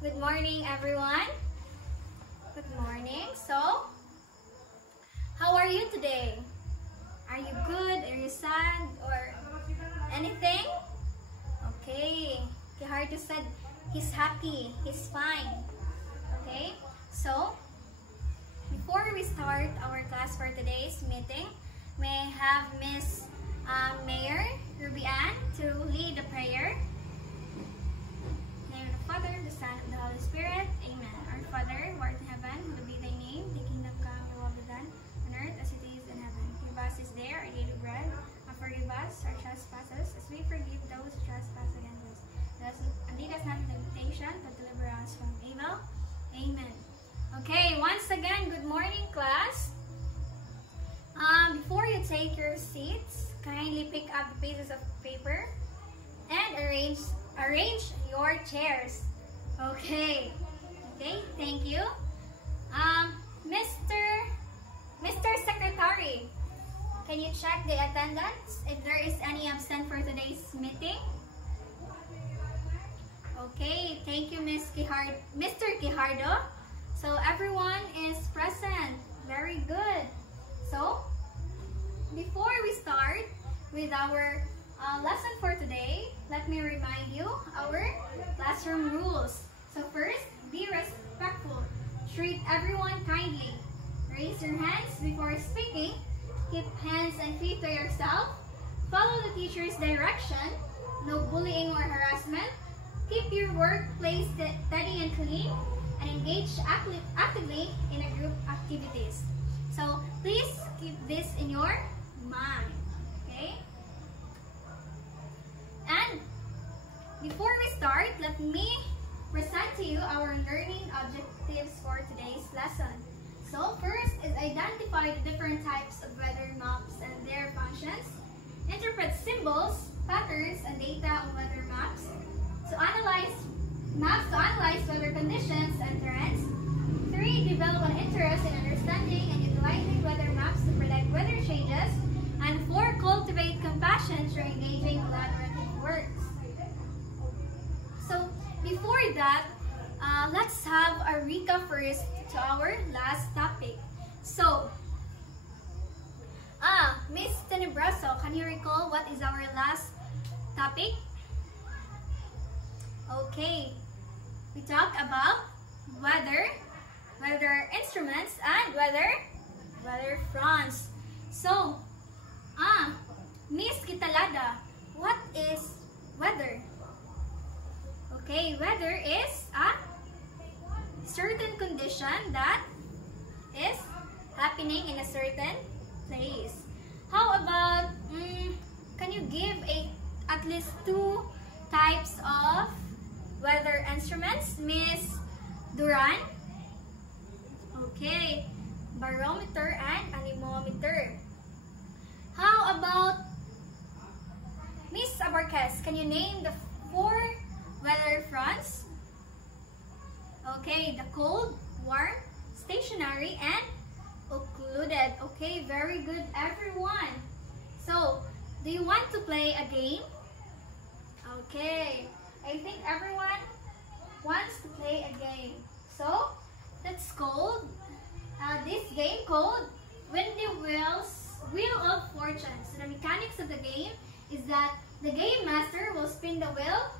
Good morning, everyone. Good morning. So, how are you today? Are you good? Are you sad? Or anything? Okay. Kihardo said he's happy. He's fine. Okay. So, before we start our class for today's meeting, may I have Miss Mayor Ruby Ann to lead the prayer. In the name of the Father, the Son, and the Holy Spirit. Amen. Our Father, who art in heaven, hallowed be thy name. Thy kingdom come, thy will be done on earth as it is in heaven. Give us this day our daily bread, and forgive us our trespasses, as we forgive those who trespass against us. And lead us not into temptation, but deliver us from evil. Amen. Okay, once again, good morning, class. Before you take your seats, kindly pick up the pieces of paper and arrange your chairs. Okay, thank you. Mr. Secretary, can you check the attendance if there is any absent for today's meeting? Okay, thank you, Mr. Kihardo. So everyone is present. Very good. So, before we start with our lesson for today, let me remind you our classroom rules. So first, be respectful. Treat everyone kindly. Raise your hands before speaking. Keep hands and feet to yourself. Follow the teacher's direction. No bullying or harassment. Keep your workplace steady and clean. And engage actively in a group activities. So please keep this in your mind, okay? And before we start, let me present to you our learning objectives for today's lesson. So first is identify the different types of weather maps and their functions. Interpret symbols, patterns, and data on weather maps. So analyze weather conditions and trends. 3. Develop an interest in understanding and utilizing weather maps to predict weather changes. And 4. Cultivate compassion through engaging collaborative works. So before that, let's have a recap first to our last topic. So, Miss Tenebroso, can you recall what is our last topic? Okay, we talked about weather instruments, and weather fronts. So, Miss Kitalada, what is weather? Okay, weather is a certain condition that is happening in a certain place. How about, can you give at least 2 types of weather instruments, Miss Duran? Okay, barometer and anemometer. How about Miss Abarquez? Can you name the 4 weather fronts? Okay, the cold, warm, stationary, and occluded. Okay, very good, everyone. So, do you want to play a game? Okay, I think everyone wants to play a game. So, that's called, this game called Windy Wheel of Fortune. So, the mechanics of the game is that the game master will spin the wheel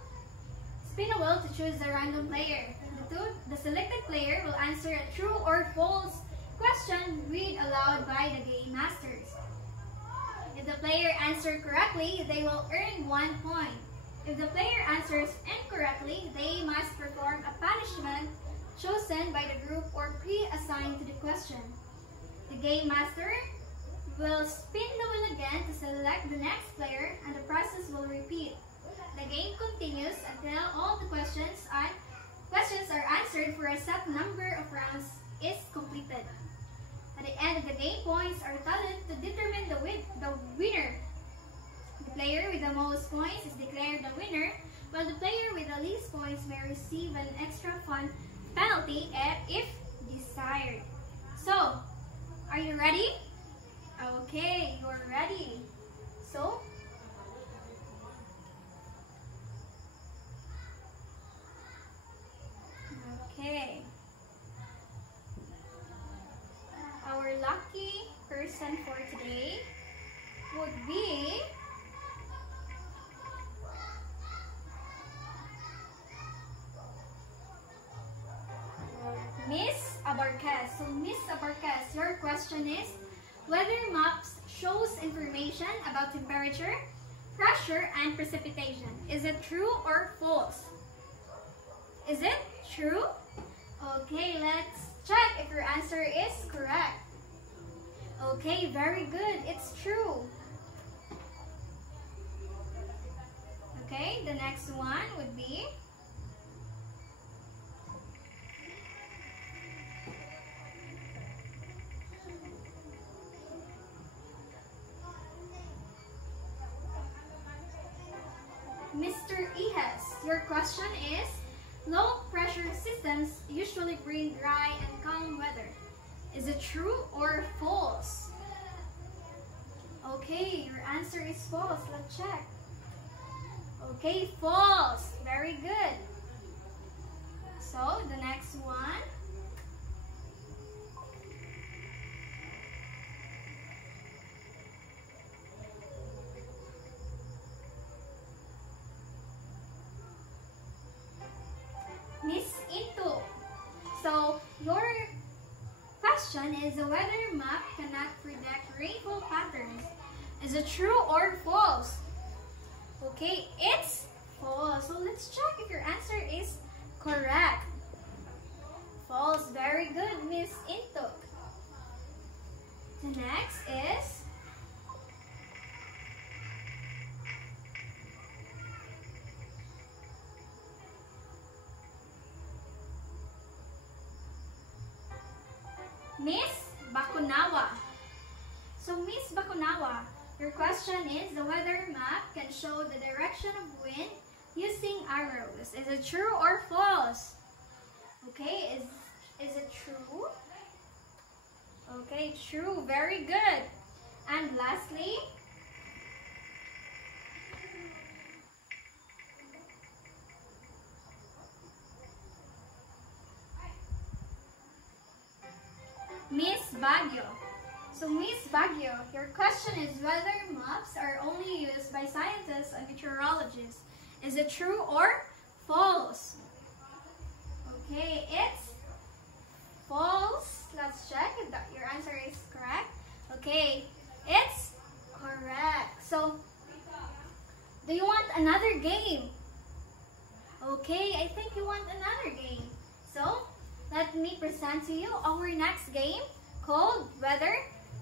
to choose a random player. The selected player will answer a true or false question read aloud by the game masters. If the player answers correctly, they will earn 1 point. If the player answers incorrectly, they must perform a punishment chosen by the group or pre-assigned to the question. The game master will spin the wheel again to select the next player, and the process will repeat. The game continues until all the questions are answered for a set number of rounds is completed. At the end of the game, points are tallied to determine the winner. The player with the most points is declared the winner, while the player with the least points may receive an extra fun penalty if desired. So, are you ready? Okay, you're ready. So, lesson for today would be Miss Abarquez. So Miss Abarquez, your question is, weather maps shows information about temperature, pressure, and precipitation. Is it true or false? Is it true? Okay, let's check if your answer is correct. Okay, very good. It's true. Okay, the next one would be Mr. Ihes. Your question is, low pressure systems usually bring dry and calm weather. Is it true or false? Okay, your answer is false. Let's check. Okay, false. Very good. So, the next one. Miss Into. So, your question is, the weather map cannot predict rainfall patterns. Is it true or false? Okay, it's false. So, let's check if your answer is correct. False. Very good, Miss Into. The next is Miss Bakunawa. So Miss Bakunawa, your question is, the weather map can show the direction of wind using arrows. Is it true or false? Okay, is it true? Okay, true. Very good. And lastly, Miss Baguio. So Miss Baguio, your question is, weather maps are only used by scientists and meteorologists. Is it true or false? Okay, it's false. Let's check if your answer is correct. Okay, it's correct. So, do you want another game? Okay, I think you want another game. So, let me present to you our next game called Weather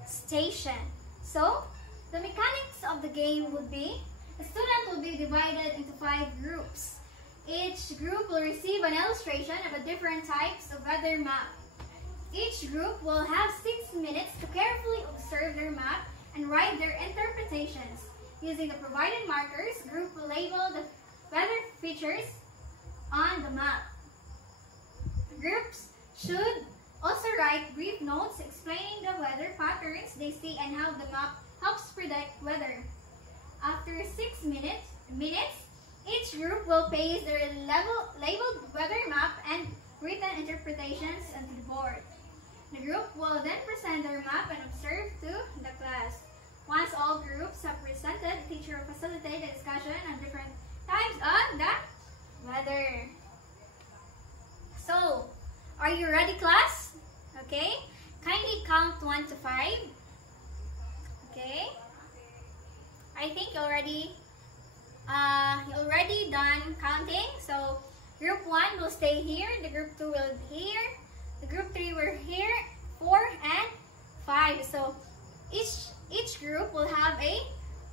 Station. So, the mechanics of the game would be, a student will be divided into 5 groups. Each group will receive an illustration of a different types of weather map. Each group will have 6 minutes to carefully observe their map and write their interpretations. Using the provided markers, the group will label the weather features on the map. Groups should also write brief notes explaining the weather patterns they see and how the map helps predict weather. After 6 minutes, each group will paste their labeled weather map and written interpretations onto the board. The group will then present their map and observe to the class. Once all groups have presented, the teacher will facilitate a discussion on different types of the weather. So, are you ready, class? Okay, kindly count 1 to 5. Okay, I think you already done counting. So, group 1 will stay here, the group 2 will be here, the group 3 will here, 4 and 5. So, each group will have a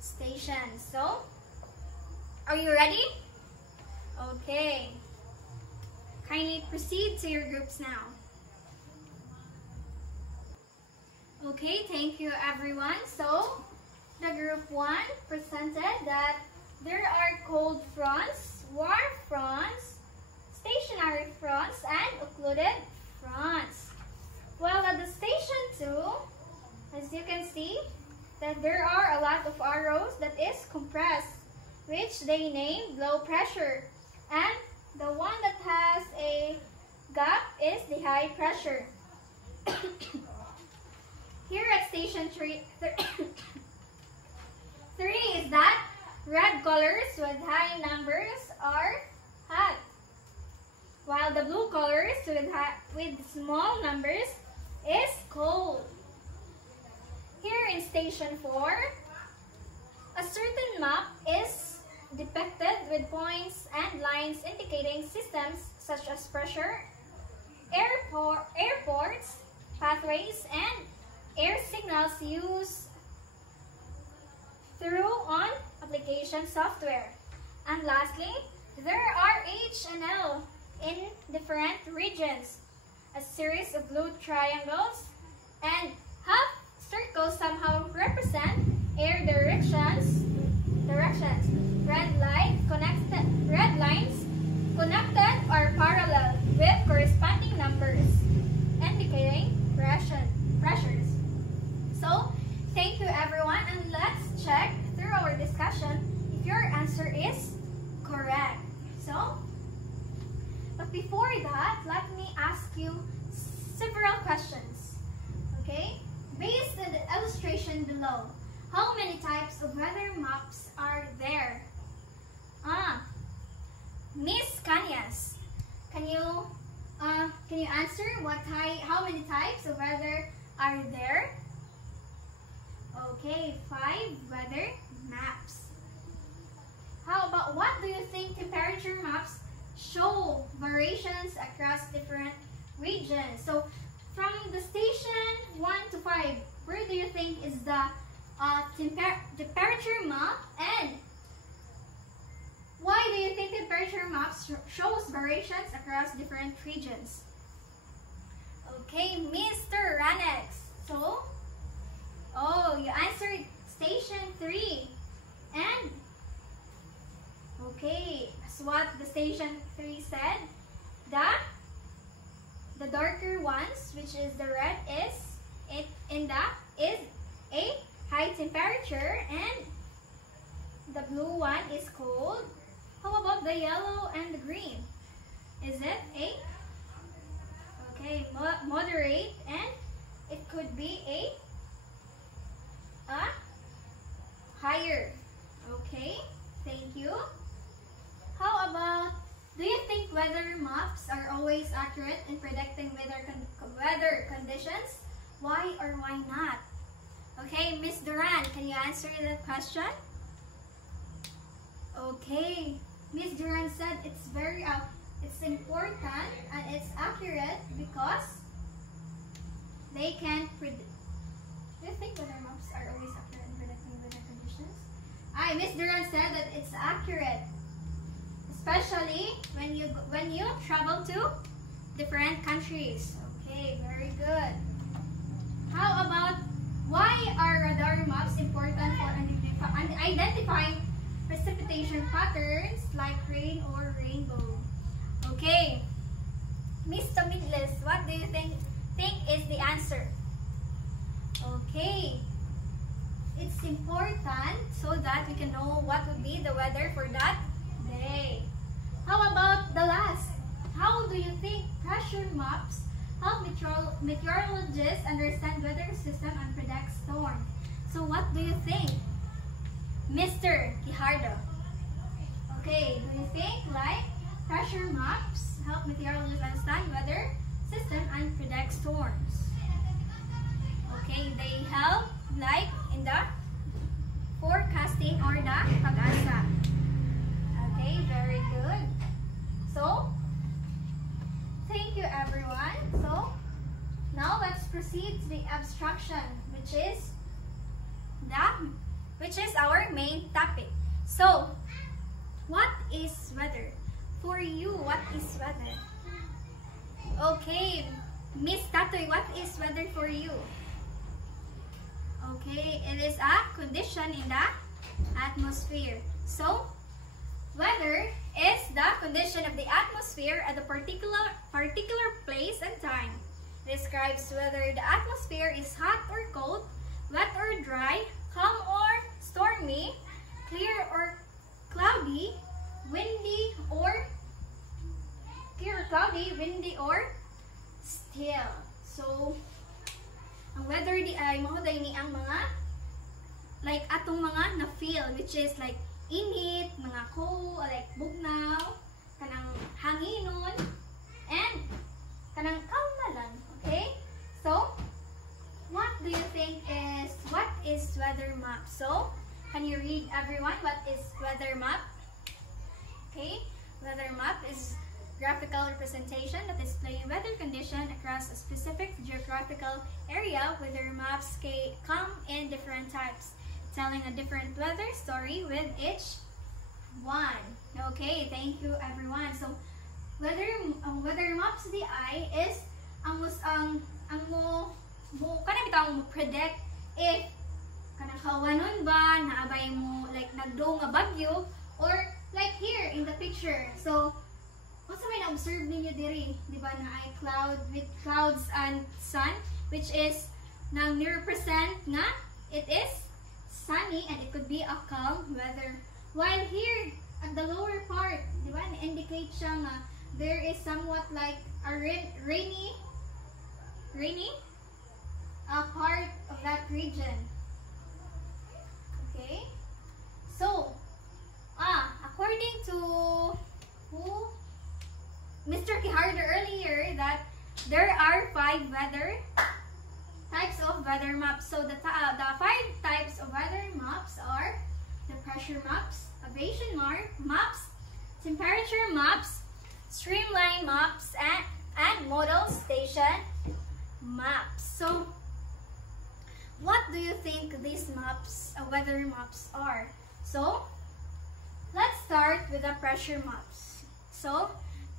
station. So, are you ready? Okay. Kindly proceed to your groups now. Okay, thank you everyone. So, the group 1 presented that there are cold fronts, warm fronts, stationary fronts, and occluded fronts. Well, at the station 2, as you can see, that there are a lot of arrows that is compressed, which they named low pressure. And the one that has a gap is the high pressure. Here at station 3, 3 is that red colors with high numbers are hot, while the blue colors with small numbers is cold. Here in station 4, a certain map is depicted with points and lines indicating systems such as pressure, airports, pathways, and air signals used through on application software. And lastly, there are H and L in different regions. A series of blue triangles and half circles somehow represent air directions. Red lines connected or parallel with corresponding numbers indicating pressures. So, thank you everyone, and let's check through our discussion if your answer is correct. So, but before that, let me ask you several questions. Okay? Based on the illustration below, how many types of weather maps are there? Miss Kanyas, can you answer how many types of weather are there? Okay, 5 weather maps. How about, what do you think temperature maps show variations across different regions? So from the station 1 to 5, where do you think is the temperature map, and why do you think temperature maps shows variations across different regions? Okay, Mr. Ranex. So, you answered station 3. And, okay, as what the station 3 said, the darker ones, which is the red, is a high temperature, and the blue one is cold. How about the yellow and the green? Is it moderate, and it could be a higher. Okay, thank you. How about, do you think weather maps are always accurate in predicting weather conditions? Why or why not? Okay, Miss Duran, can you answer that question? Okay, Miss Duran said it's it's important and it's accurate because they can predict. Do you think weather maps are always accurate in predicting weather conditions? Miss Duran said that it's accurate, especially when you travel to different countries. Okay, very good. How about, why are radar maps important for identifying precipitation patterns like rain or rainbow? Okay, Mr. Midless, what do you think is the answer? Okay, it's important so that we can know what would be the weather for that day. How about the last? How do you think pressure maps help meteorologists understand weather system and predict storms? So what do you think, Mr. Quijardo? Okay, do you think like pressure maps help meteorologists understand weather system and predict storms? Okay, they help like in the forecasting or the pag-asa. Okay, very good. So, thank you everyone. So, now let's proceed to the abstraction, which is our main topic. So, what is weather? For you, what is weather? Okay, Miss Tatoy, what is weather for you? Okay, it is a condition in the atmosphere. So, weather is the condition of the atmosphere at a particular place and time. It describes whether the atmosphere is hot or cold, wet or dry, calm or stormy, clear or cloudy, windy or still. So, Ang weather di ay mao ni ang mga like atong mga na feel, which is like init, mga cold, like bugnaw, kanang hanginon, and kanang kalmalan. Okay? So, what do you think what is weather map? So, can you read everyone what is weather map? Okay? Weather map is graphical representation that displays weather condition across a specific geographical area. Weather maps come in different types, telling a different weather story with each one. Okay, thank you everyone. So, weather maps di ay is ang mo predict if kanang kawanon ba naabay mo like nagdo nga bagyo, or like here in the picture. So, what's may na-observe ninyo diri, di ba, na ay cloud with clouds and sun, which is nang ni-represent na it is sunny and it could be a calm weather. While here at the lower part, di ba, na-indicate siya nga there is somewhat like a rainy part of that region. Okay? So, according to Mr. Quijardo earlier, that there are 5 types of weather maps. So the 5 types of weather maps are the pressure maps, aviation maps, temperature maps, streamline maps, and model station maps. So, what do you think these maps, weather maps are? So, let's start with the pressure maps. So,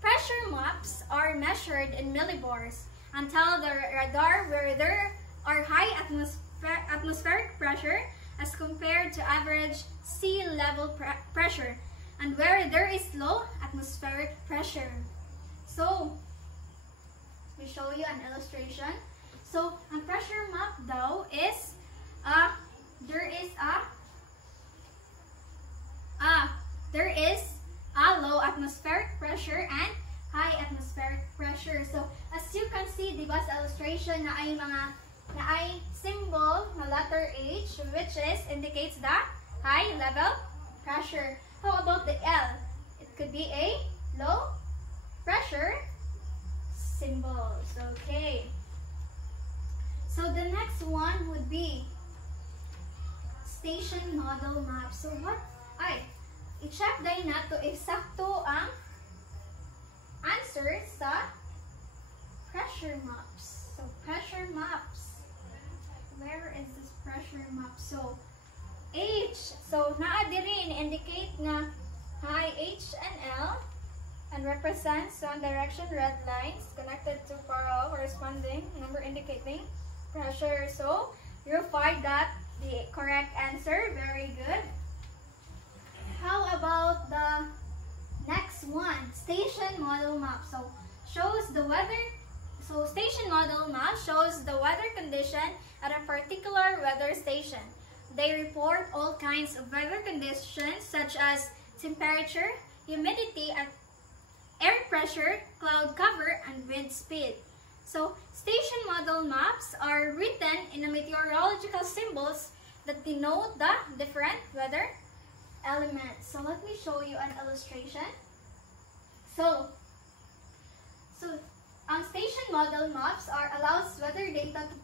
pressure maps are measured in millibars and tell the radar where there are high atmospheric pressure as compared to average sea level pressure, and where there is low atmospheric pressure. So, we show you an illustration. So, ang pressure map daw is there is a low atmospheric pressure and high atmospheric pressure. So, as you can see, di ba, sa illustration na ay symbol na letter H, which indicates the high level pressure. How about the L? It could be a low pressure symbols. Okay. So the next one would be station model map. So what? I-check din nato if sakto ang answers sa pressure maps. So pressure maps. Where is this pressure map? So H. So naa diri indicate na high H and L, and represents one direction red lines connected to parallel corresponding number indicating pressure. So you'll find that the correct answer. Very good. How about the next one? Station model map. So shows the weather. So station model map shows the weather condition at a particular weather station. They report all kinds of weather conditions such as temperature, humidity, air pressure, cloud cover, and wind speed. So, station model maps are written in a meteorological symbols that denote the different weather elements. So, let me show you an illustration. So station model maps allows weather data to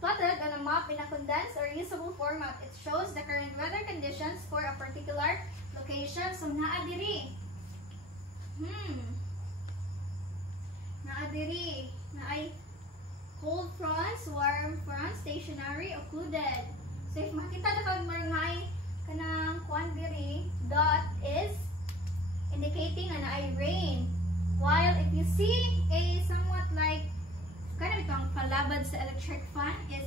plotted on a map in a condensed or usable format. It shows the current weather conditions for a particular location. So, naa diri. Naadiri na ay cold fronts, warm fronts, stationary, occluded. So if makita na kag marangay kanang kuan diri, dot is indicating na ay rain. While if you see a somewhat like kanang itong palabad sa electric fan is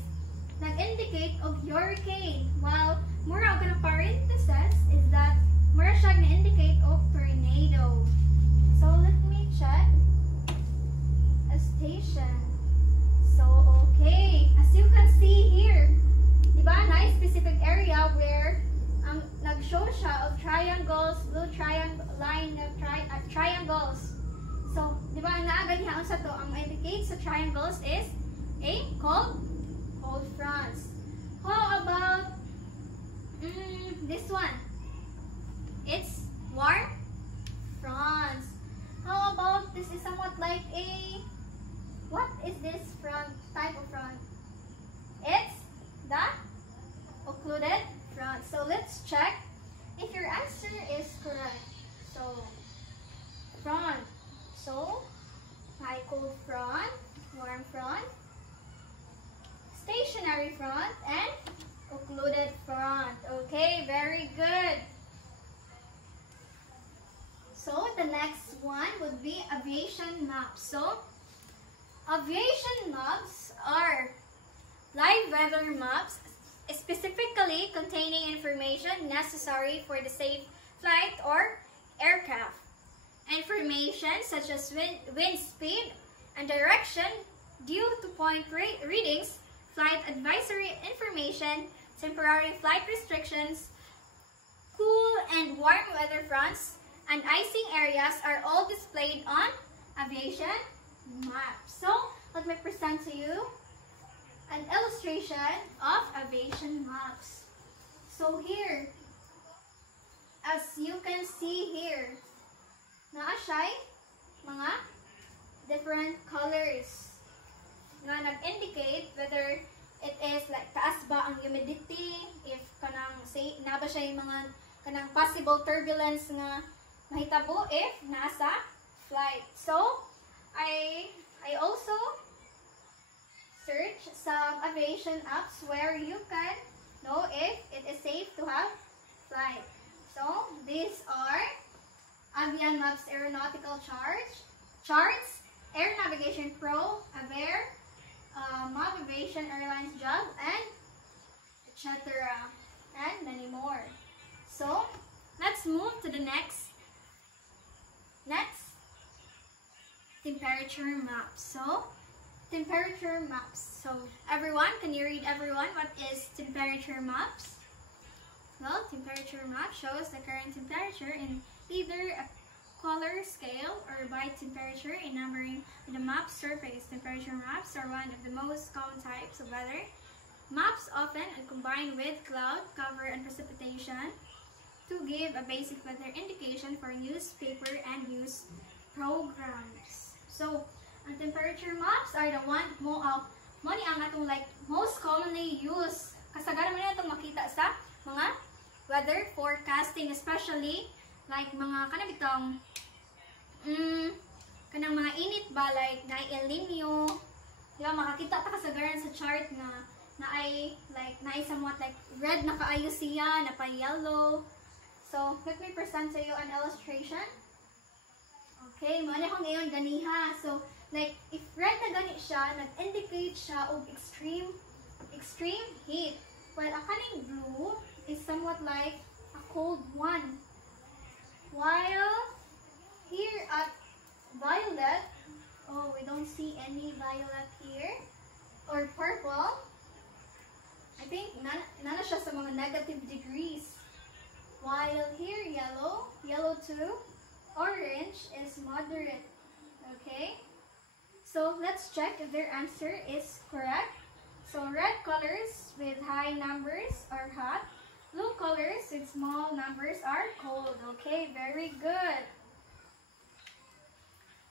nag-indicate of hurricane. While mura og kanang parenthesis is that mura siya na-indicate of tornado. So let me check a station. So okay, as you can see here, di ba, nice specific area where nag-show siya of triangles, blue triangle line of triangles. So di ba, naaganyaon sa to, ang indicate sa triangles is a cold fronts. How about this one? It's warm fronts. How about this is somewhat like a, what is this type of front? It's the occluded front. So let's check if your answer is correct. So front. So high cold front, warm front, stationary front, and occluded front. Okay, very good. So the next one would be aviation maps. So aviation maps are live weather maps specifically containing information necessary for the safe flight or aircraft. Information such as wind speed and direction due to point readings, flight advisory information, temporary flight restrictions, cool and warm weather fronts, and icing areas are all displayed on aviation maps. So let me present to you an illustration of aviation maps. So here, as you can see here, naa siya'y mga different colors nga nag-indicate whether it is like taas ba ang humidity, if kanang say na ba siya yung mga kanang possible turbulence nga mahitabo if nasa flight. So I also search some aviation apps where you can know if it is safe to have flight. So these are Avian Maps Aeronautical Charts, Air Navigation Pro, Avare, Map Aviation Airlines Job, and etc. and many more. So let's move to the next temperature maps. So temperature maps. So everyone, can you read everyone what is temperature maps? Well, temperature map shows the current temperature in either a color scale or by temperature in numbering on the map surface. Temperature maps are one of the most common types of weather. Maps often are combined with cloud cover and precipitation to give a basic weather indication for newspaper and news programs. So, ang temperature maps are the one mo ni ang atong like most commonly used. Kasagaran mo na itong makita sa mga weather forecasting, especially like mga kanang kanang mga init ba, like na El Nino, di ba, makakita ta kasagaran sa chart na ay somewhat like red na kaayo siya, na pa yellow. So let me present to you an illustration. Okay, mo na ko ngayon ganiha. So like if red na gani siya, nag-indicate siya og extreme heat, while a kaning blue is somewhat like a cold one. While here at violet, oh, we don't see any violet here, or purple, I think nana siya sa mga negative degrees. While here yellow too, orange is moderate. Okay, so let's check if their answer is correct. So red colors with high numbers are hot. Blue colors with small numbers are cold. Okay, very good.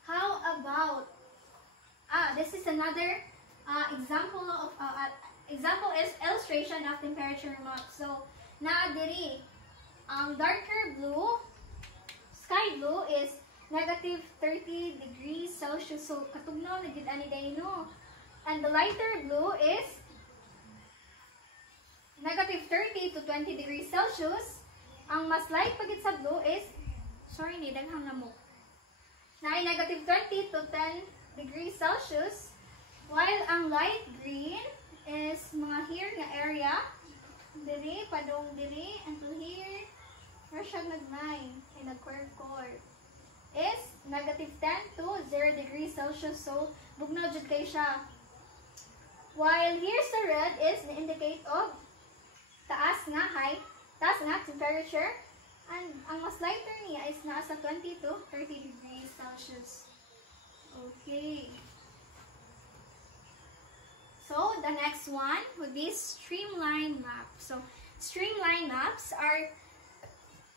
How about, this is another example of, example is illustration of temperature map. So, naa diri, ang darker blue, sky blue is negative 30 degrees Celsius. So, katugnaw na gid ani dayno. And the lighter blue is negative 30 to 20 degrees Celsius. Ang mas light pagit sa blue is, sorry ni, daghang namok, na ay negative 20 to 10 degrees Celsius. While ang light green is mga here na area, diri, padong diri, until here, where siya nag-9, in a curved chord, is negative 10 to 0 degrees Celsius. So, bugnaw jud kay siya. While here's the red is na-indicate of taas nga temperature, and ang mas lighter niya is nasa 20 to 30 degrees Celsius. Okay. the next one would be streamline map. So streamline maps are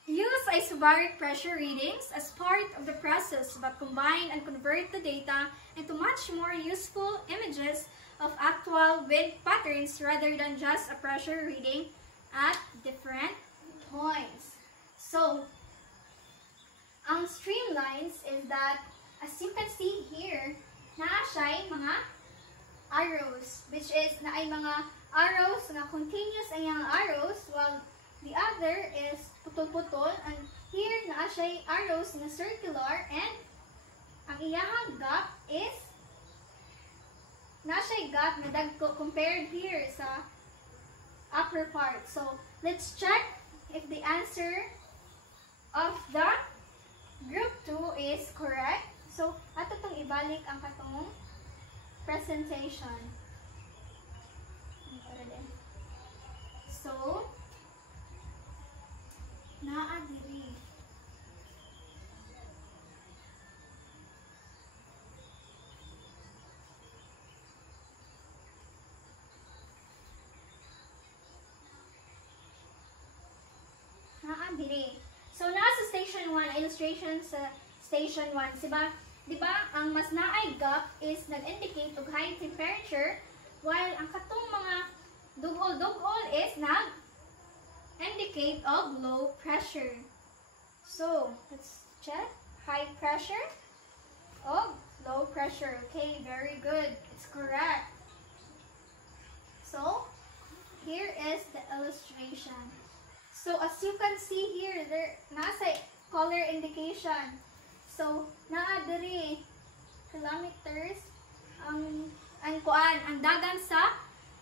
use isobaric pressure readings as part of the process but combine and convert the data into much more useful images of actual wind patterns rather than just a pressure reading at different points. So, ang streamlines is that, as you can see here, naa siya mga arrows, which is naay mga arrows na continuous ang yung arrows, while the other is putol-putol, and here naa siya arrows na circular, and ang iyahang gap is naa siya gap na dagko compared here sa upper part. So let's check if the answer of the group 2 is correct. So ato tong ibalik ang katong presentation. So naa diri. Naa diri. So naa sa station 1, illustration sa station 1, di ba ang mas naay gap is nag-indicate og high temperature, while ang katong mga dugol-dugol is nag-indicate of low pressure. So, let's check. High pressure or low pressure. Okay, very good. It's correct. So, here is the illustration. So, as you can see here, there nasa color indication. So, naa diri kilometers ang kuan ang dagan sa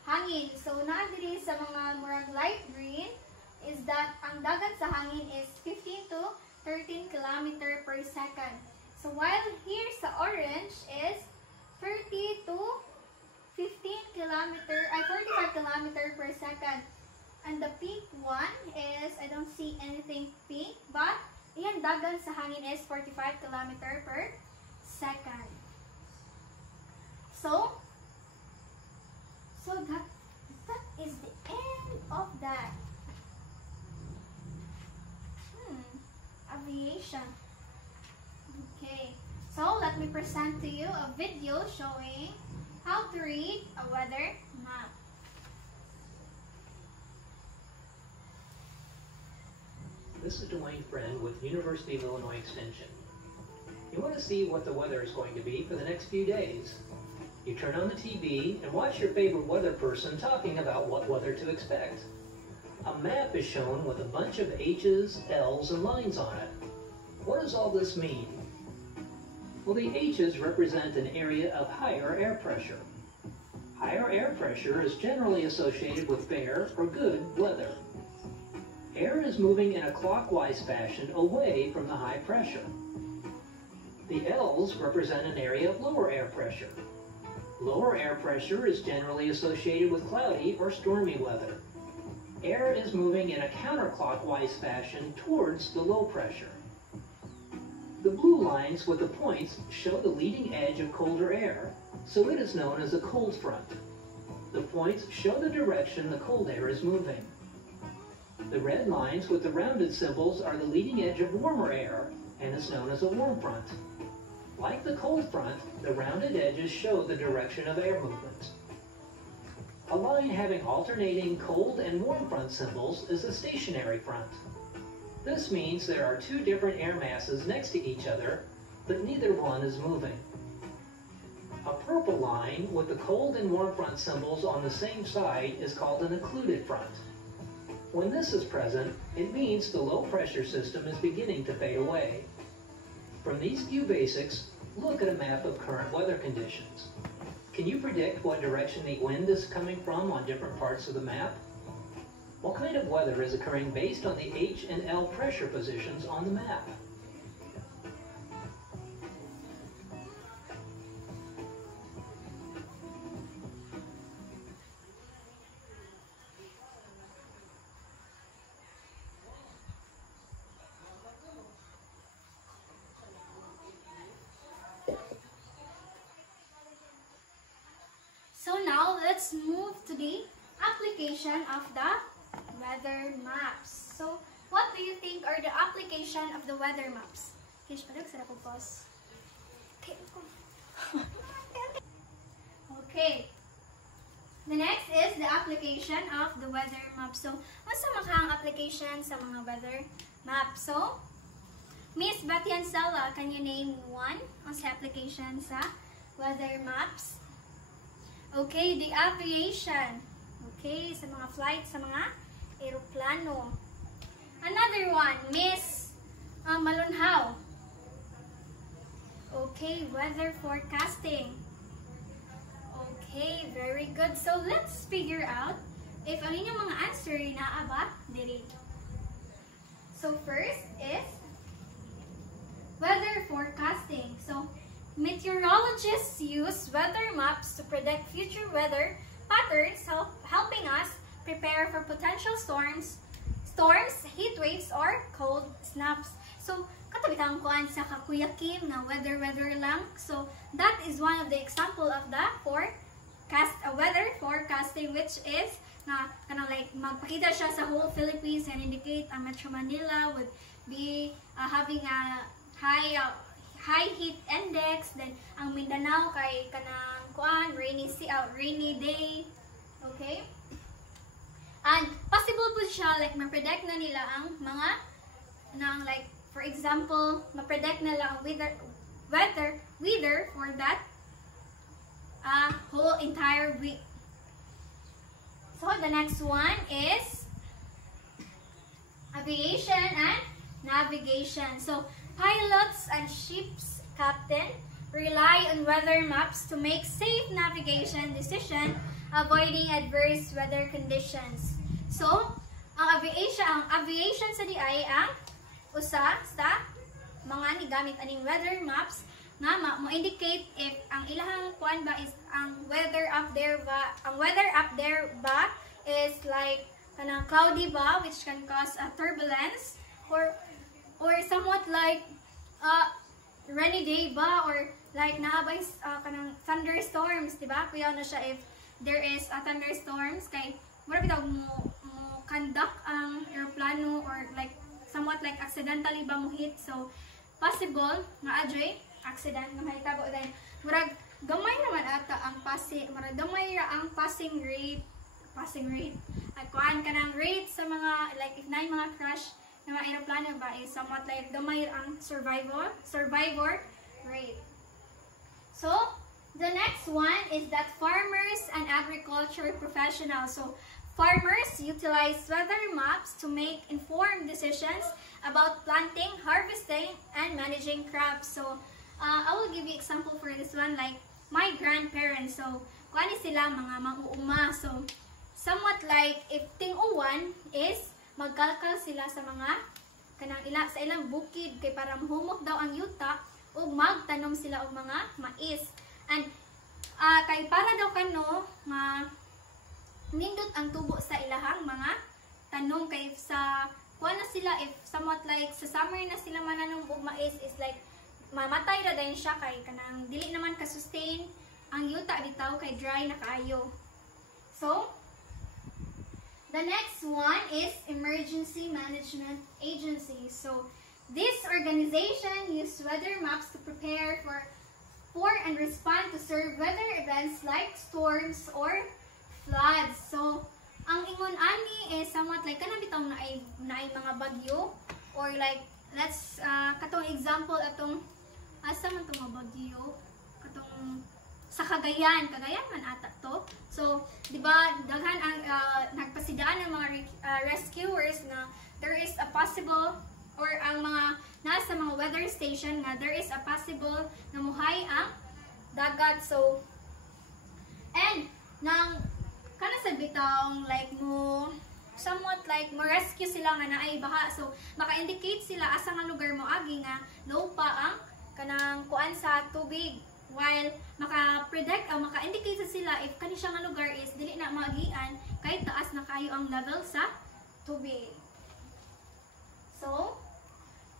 hangin. So, naa diri sa mga murag light green is that ang dagan sa hangin is 15 to 13 km per second. So, while here sa orange is 30 to 15 km, 45 km per second. And the pink one is, I don't see anything pink, but iyan dagan sa hangin is 45 km per second. So that is the end of that. Aviation. Okay, so let me present to you a video showing how to read a weather map. This is Dwayne Friend with University of Illinois Extension. You want to see what the weather is going to be for the next few days. You turn on the TV and watch your favorite weather person talking about what weather to expect. A map is shown with a bunch of H's, L's, and lines on it. What does all this mean? Well, the H's represent an area of higher air pressure. Higher air pressure is generally associated with fair or good weather. Air is moving in a clockwise fashion away from the high pressure. The L's represent an area of lower air pressure. Lower air pressure is generally associated with cloudy or stormy weather. Air is moving in a counterclockwise fashion towards the low pressure. The blue lines with the points show the leading edge of colder air, so it is known as a cold front. The points show the direction the cold air is moving. The red lines with the rounded symbols are the leading edge of warmer air, and is known as a warm front. Like the cold front, the rounded edges show the direction of air movement. A line having alternating cold and warm front symbols is a stationary front. This means there are two different air masses next to each other, but neither one is moving. A purple line with the cold and warm front symbols on the same side is called an occluded front. When this is present, it means the low pressure system is beginning to fade away. From these few basics, look at a map of current weather conditions. Can you predict what direction the wind is coming from on different parts of the map? What kind of weather is occurring based on the H and L pressure positions on the map? So now let's let's move to the application of the weather maps. So, what do you think are the application of the weather maps? Kish, padag sa ako pause. Okay. The next is the application of the weather map. So, unsa makang application sa mga weather map? So, Miss Batian Sala, can you name one unsa application sa weather maps? Okay, the aviation. Okay, sa mga flight, sa mga eroplano. Another one, Miss Malunhaw. Okay, weather forecasting. Okay, very good. So, let's figure out if ang inyong mga answer naa ba diri. So, first is weather forecasting. So, meteorologists use weather maps to predict future weather patterns, helping us prepare for potential storms, heat waves, or cold snaps. So, katabitang kuan sa kakuyakim na weather lang. So, that is one of the example of the weather forecasting, which is na kanang like magpakita siya sa whole Philippines and indicate ang Metro Manila would be having a high heat index, then ang Mindanao kay kanang kuan rainy day. Okay? And possible po siya like ma-predict na nila ang mga nang like for example, ma-predict na lang ang weather for that whole entire week. So the next one is aviation and navigation. So pilots and ship's captain rely on weather maps to make safe navigation decisions, avoiding adverse weather conditions. So, ang aviation sa di ay ang usa sa mga nigamit aning weather maps nga mo-indicate if ang ilahang kuan ba is ang weather up there ba is like kanang cloudy ba, which can cause a turbulence, or somewhat like rainy day ba, or like naabay kanang thunderstorms, diba? Kuya na siya if there is a thunderstorms kay mura bitaw mo conduct ang aeroplano or like somewhat like accidentally ba mo hit, so possible nga adjay accident nga mahitabo, then murag gamay naman ata ang passing rate at kuan kanang rate sa mga like if na mga crash na mga aeroplano ba is somewhat like gamay ang survivor rate. So the next one is that farmers and agriculture professionals. So farmers utilize weather maps to make informed decisions about planting, harvesting, and managing crops. So I will give you example for this one, like my grandparents. So kuani sila mga mag-uuma. So somewhat like if ting-uwan is magkalkal sila sa mga kanang sa ilang bukid kay para mahumok daw ang yuta ug magtanom sila og mga mais. And kay para daw kano nga nindot ang tubo sa ilahang mga tanom, kay sa kuan na sila if somewhat like sa summer na sila mananom og mais is like mamatay ra dayon siya kay kanang dili naman ka sustain ang yuta bitaw kay dry na kaayo. So the next one is Emergency Management Agency. So, this organization uses weather maps to prepare for and respond to severe weather events like storms or floods. So, ang ingon ani is somewhat like kanang bitaw na ay mga bagyo, or like let's katong example atong asa man tong mga bagyo katong sa Cagayan man ata to. So, di ba, daghan ang nagpasidaan ng mga rescuers na there is a possible, or ang mga nasa mga weather station na there is a possible na muhay ang dagat. So, and nang kana sa bitang like mo somewhat like mo rescue sila nga naay baha. So, maka-indicate sila asa nga lugar mo agi nga low pa ang kanang kuan sa tubig. While maka-predict o maka-indicate sila if kani siya nga lugar is dili na maagian kay taas na kayo ang level sa tubig. So,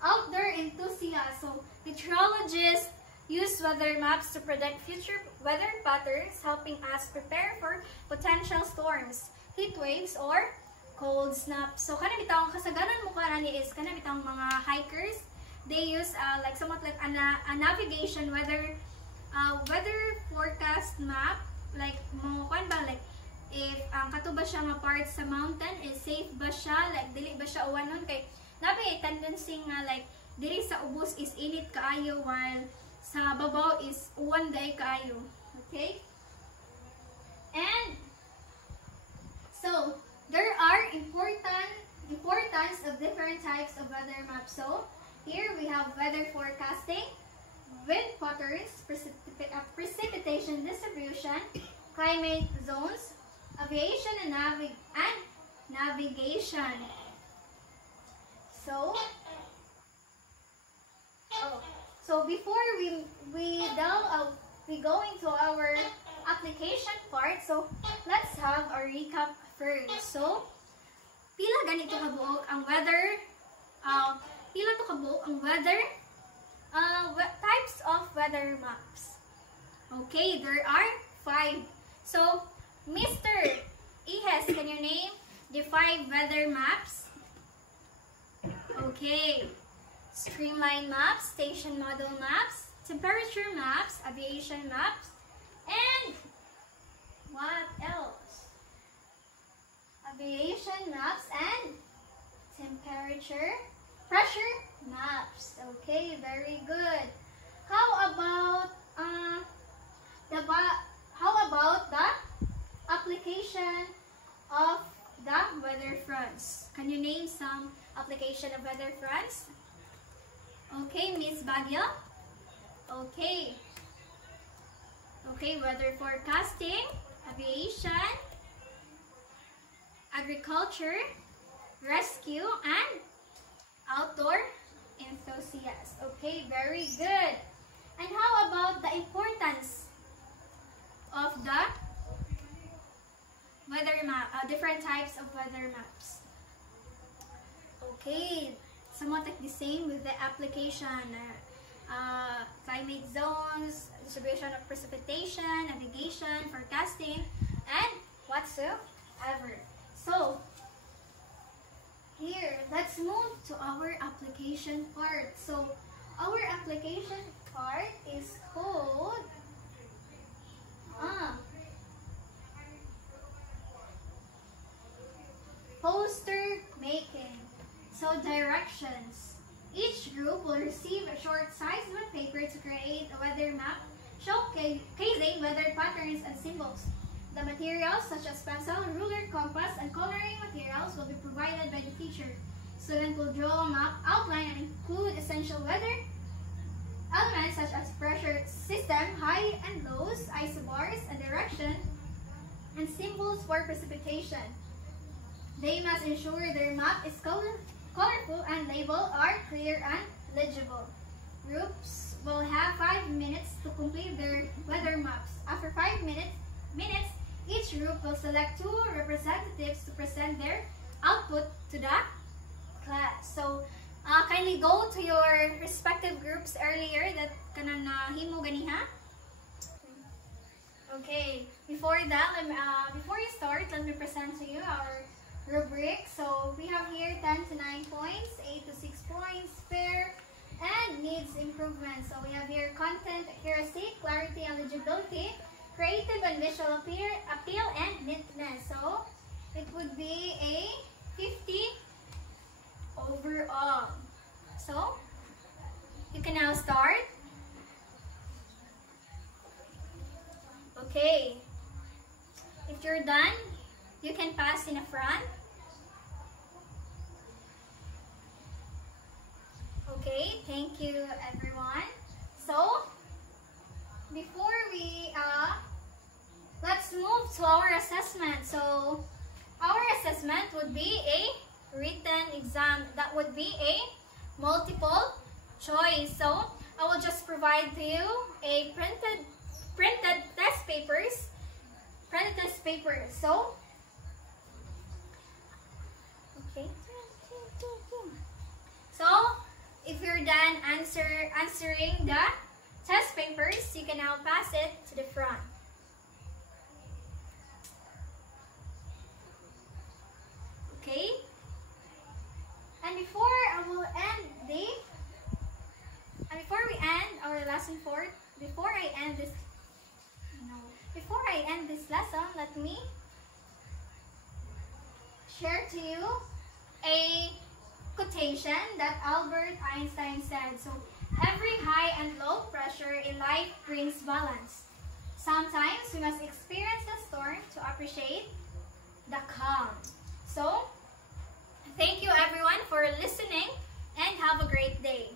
outdoor enthusiasts. So, meteorologists use weather maps to predict future weather patterns, helping us prepare for potential storms, heat waves, or cold snaps. So kana bitawng kasagaran mo kanani is kana bitawng mga hikers, they use like somewhat like a navigation weather forecast map, like mo kan ba, like if kato ba siya nga part sa mountain, is safe ba siya, like dili ba siya uwan nun, kay nabi tendency nga like diri sa ubos is init kaayo while sa babaw is uwan day kaayo. Okay, and so there are importance of different types of weather maps. So here we have weather forecasting, wind patterns, precipitation distribution, climate zones, aviation and navigation. So before we go into our application part, so let's have a recap first. So pila ganito kabuok ang weather, types of weather maps. Okay, there are 5. So Mr. Ihes, can you name the 5 weather maps? Okay, streamline maps, station model maps, temperature maps, aviation maps, and what else? Aviation maps and pressure maps. Okay, very good. How about the application of the weather fronts? Can you name some application of weather fronts? Okay, Miss Baguio. Okay, weather forecasting, aviation, agriculture, rescue, and outdoor enthusiasts. Okay, very good. And how about the importance of the weather map, different types of weather maps? Okay, somewhat like the same with the application, climate zones, distribution of precipitation, navigation, forecasting, and whatsoever. So here, let's move to our application part. So our application part is called poster making. So directions. Each group will receive a short sized paper to create a weather map showcasing weather patterns and symbols. The materials such as pencil, ruler, compass, and coloring materials will be provided by the teacher. Students will draw a map outline and include essential weather elements such as pressure system, high and lows, isobars, and direction, and symbols for precipitation. They must ensure their map is colorful and labels are clear and legible. Groups will have 5 minutes to complete their weather maps. After 5 minutes, each group will select 2 representatives to present their output to the class. So, kindly go to your respective groups earlier that kanang nahimo ganiha. Okay, before that, before you start, let me present to you our rubric. So we have here 10 to 9 points, 8 to 6 points, fair, and needs improvement. So we have here content, accuracy, clarity, eligibility, creative and visual appeal, and neatness. So it would be a 50 overall. So you can now start. Okay, if you're done, you can pass in the front. Okay, thank you everyone. So, before we, let's move to our assessment. So, our assessment would be a written exam. That would be a multiple choice. So, I will just provide to you a printed test papers. So, okay. So, if you're done answering the test finished, you can now pass it to the front. Okay? And before we end our lesson before I end this lesson, let me share to you a quotation that Albert Einstein said. So, every high and low pressure in life brings balance. Sometimes we must experience the storm to appreciate the calm. So, thank you everyone for listening and have a great day.